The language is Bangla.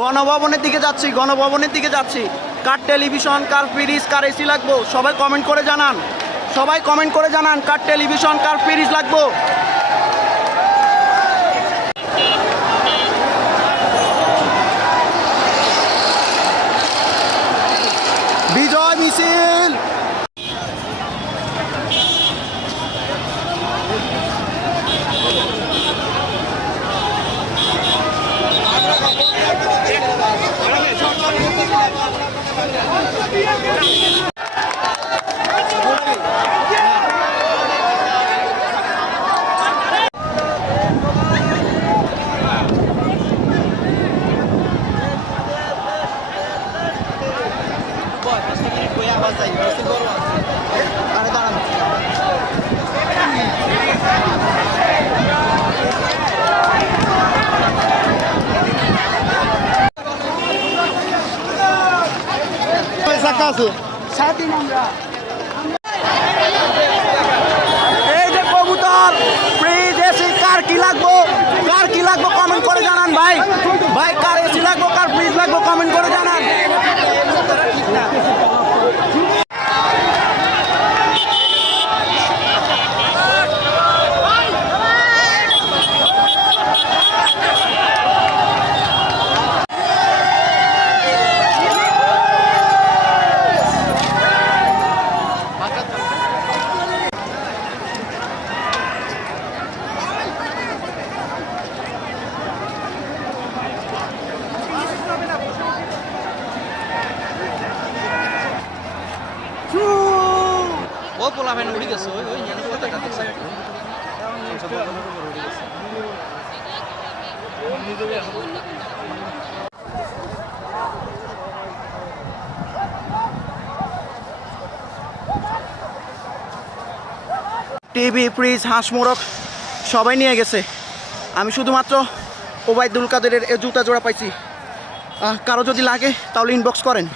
গণভবনের দিকে যাচ্ছি, গণভবনের দিকে যাচ্ছি। কার টেলিভিশন, কার ফ্রিজ, কার এসি লাগবো সবাই কমেন্ট করে জানান, সবাই কমেন্ট করে জানান কার টেলিভিশন, কার ফ্রিজ লাগবো। বিজয় মিছিল। এই যে কবুতর, ফ্রিজ, এসি, কার কি লাগবো, কার কি লাগবো কমেন্ট করে জানান ভাই। ভাই কার এসি লাগবো, কার ফ্রিজ লাগবো কমেন্ট করে জানান। ও পোলা ভ্যান উড়ে গেছে, ওই ওই জানো পতাকা দেখছ টিভি, ফ্রিজ, হাঁস মোরগ সবাই নিয়ে গেছে। আমি শুধুমাত্র ওবায়দুল কাদেরের জুতা জোড়া পাইছি। কারো যদি লাগে তাহলে ইনবক্স করেন।